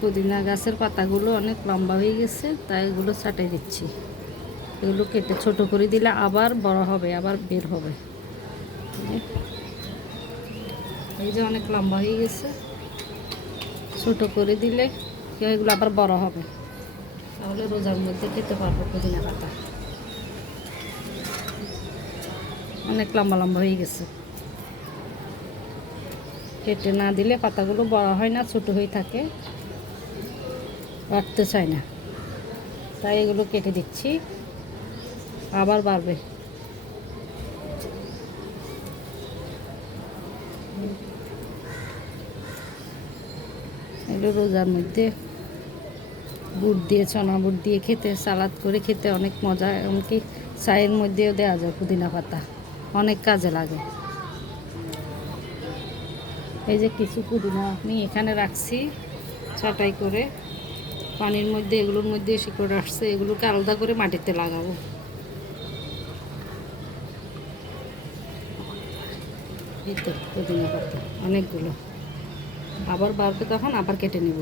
পুদিনা গাছের পাতাগুলো অনেক লম্বা হয়ে গেছে, তাই এগুলো ছাঁটাই দিচ্ছি। এগুলো কেটে ছোট করে দিলে আবার বড় হবে, আবার বের হবে। এই যে অনেক লম্বা হয়ে গেছে, ছোট করে দিলে এগুলো আবার বড় হবে, তাহলে রোজার মধ্যে খেতে পারবো পুদিনা পাতা। অনেক লম্বা লম্বা হয়ে গেছে, কেটে না দিলে পাতাগুলো বড় হয় না, ছোট হয়ে থাকে, রাখতে চায় না, তাই এগুলো কেটে দিচ্ছি, আবার বাড়বে। এগুলো রোজার মধ্যে বুট দিয়ে, চনা বুট দিয়ে খেতে, সালাদ করে খেতে অনেক মজা। এমনকি চায়ের মধ্যেও দেওয়া যায় পুদিনা পাতা, অনেক কাজে লাগে। এই যে কিছু পুদিনা আমি এখানে রাখছি ছাঁটাই করে পানির মধ্যে, এগুলোর মধ্যে শিকড় আসছে, এগুলোকে আলাদা করে মাটিতে লাগাবো। এই তো পুদিনা পাতা অনেকগুলো, আবার বাড়বে, তখন আবার কেটে নেব।